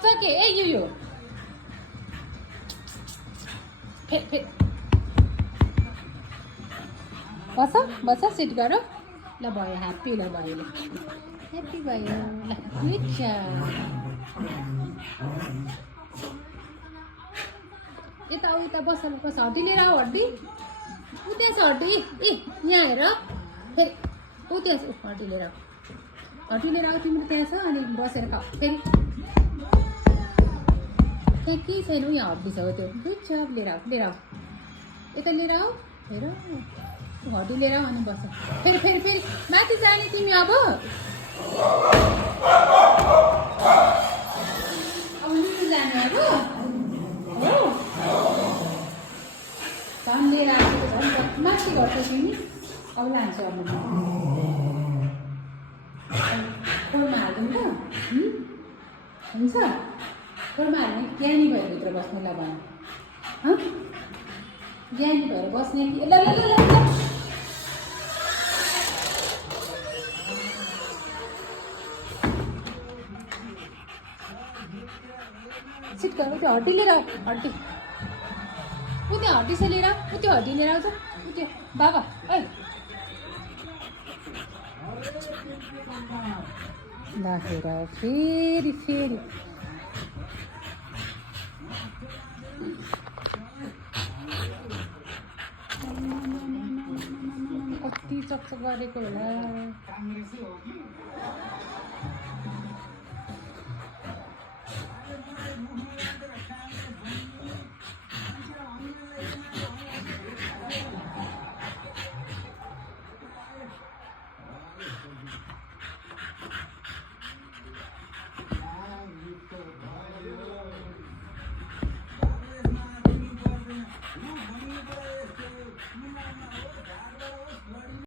सक्छ के ए यो फेरि फेरि बस सिट गर ल भयो ह्याप्पी ल भयो ल ह्याप्पी भयो ल गुड यता उता बस हड्डी लिएर आऊ हड्डी ऊ त्यहाँ छ हड्डी ए यहाँ हेर फेरि ऊ त्यहाँ छ हड्डी लिएर आऊ तिम्रो त्यहाँ छ अनि बसेर खाऊ फेरि त्यहाँ केही छैन यहाँ हड्डी छ हो त्यो गुड जब लिएर आऊ यता लिएर आऊ हेर हड्डी लिएर आऊ अनि बस फेरि फेरि फेरि माथि जाने तिमी अब लिनु जाने अब हो झन् लिएर आएको झन् माथि गर्छ तिमी अब लान्छु अब खोरमा हालिदिउँ त हुन्छ खोरमा हाल्ने ज्ञानी भएर भित्र बस्ने ल भयो ज्ञानी भएर बस्ने कि ल ल ल ल सिट गर त्यो हड्डी लिएर आऊ हड्डी ऊ त्यो हड्डी छ लिएर ऊ त्यो हड्डी लिएर आउँछ ऊ त्यो बाबा है राखेर फेरि फेरि कति चकचक गरेको होला